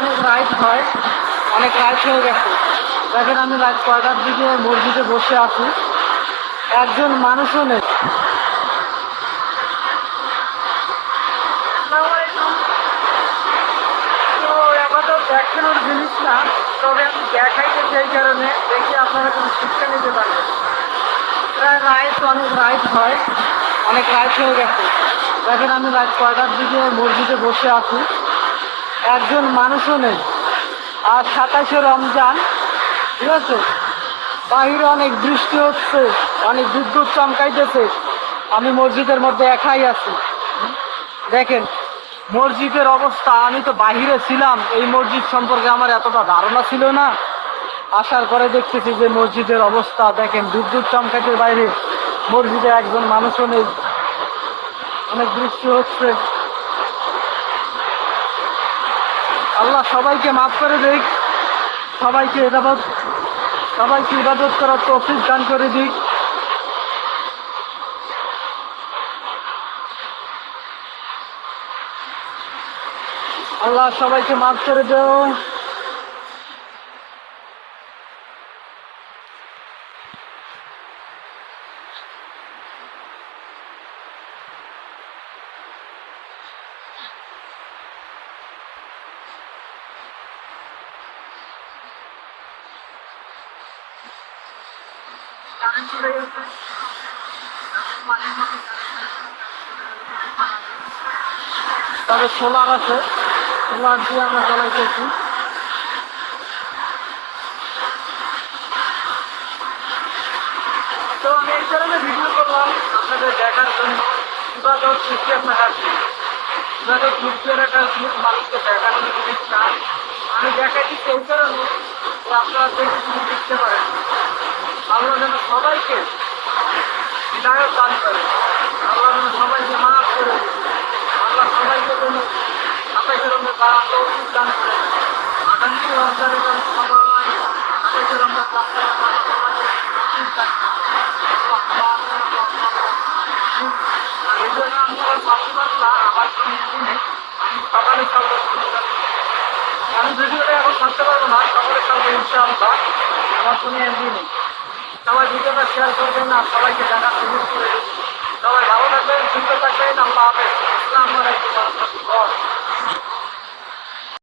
অনেক রাইড হয়, অনেক রাইড হয়ে গেছে। দেখেন আমি রাত 6টার দিকে মসজিদে বসে আছি, একজন মানুষও নেই। তো এবার তো দেখানোর জিনিস না, তবে আমি দেখাইতে সেই কারণে দেখি আপনারা কোনো শিক্ষা নিতে পারবেন। প্রায় রাইড অনেক রাইড হয়, অনেক রাইড হয়ে গেছে। দেখেন আমি রাত 6টার দিকে মসজিদে বসে আছি, একজন মানুষও নেই। আর 27শে রমজান, ঠিক আছে, বাহিরে অনেক বৃষ্টি হচ্ছে, অনেক বিদ্যুৎ চমকাইতেছে, আমি মসজিদের মধ্যে একাই আছি। দেখেন মসজিদের অবস্থা, আমি তো বাহিরে ছিলাম, এই মসজিদ সম্পর্কে আমার এতটা ধারণা ছিল না। আসার পরে দেখতেছি যে মসজিদের অবস্থা দেখেন, বিদ্যুৎ চমকাইতে বাইরে মসজিদে একজন মানুষও নেই, অনেক বৃষ্টি হচ্ছে। আল্লাহ সবাইকে মাফ করে দিক, সবাইকে ইবাদত করার তৌফিক দান করে দিক। আল্লাহ সবাইকে মাফ করে দেও। তবে সোলার আছে, সোলার দিয়ে আমরা চালাইতেছি। তো আমি এই কারণে ভিডিও করলাম আপনাদের দেখার জন্য, ইবাদত সিস্টেম দেখাচ্ছি, ইবাদত সিস্টেমের একটা মানুষকে দেখানোর জিনিস না, আমি দেখাচ্ছি এই কারণে যে আপনারা দেখে শুনে শিখতে পারেন। আল্লাহ যেন সবাইকে হৃদায়ত দান করে, আল্লাহ যেন সবাইকে মাফ করে, আল্লাহ সবাইকে যেন 27শে রমজান তার তৌফিক দান করে দেয়। আগামী রমজানে যেন সবাই 27শে রমজান এই জন্য আমি আবার ভাবতে পারবো না আমার কোনো দিনে আমি সকালে ছাড়বো, আমি ভিডিওটা এখন ছাড়তে পারবো না, সকালে ছাড়বো ইনশাআল্লাহ, আমার কোনো এমডি নেই। সবাই ভিডিওটা শেয়ার করবেন না, সবাইকে দেখার সুযোগ করে দিন। সবাই ভালো থাকবেন, সুস্থ থাকবেন। আল্লাহ হাফেজ। আসসালামু আলাইকুম ওয়া রাহমাতুল্লাহ।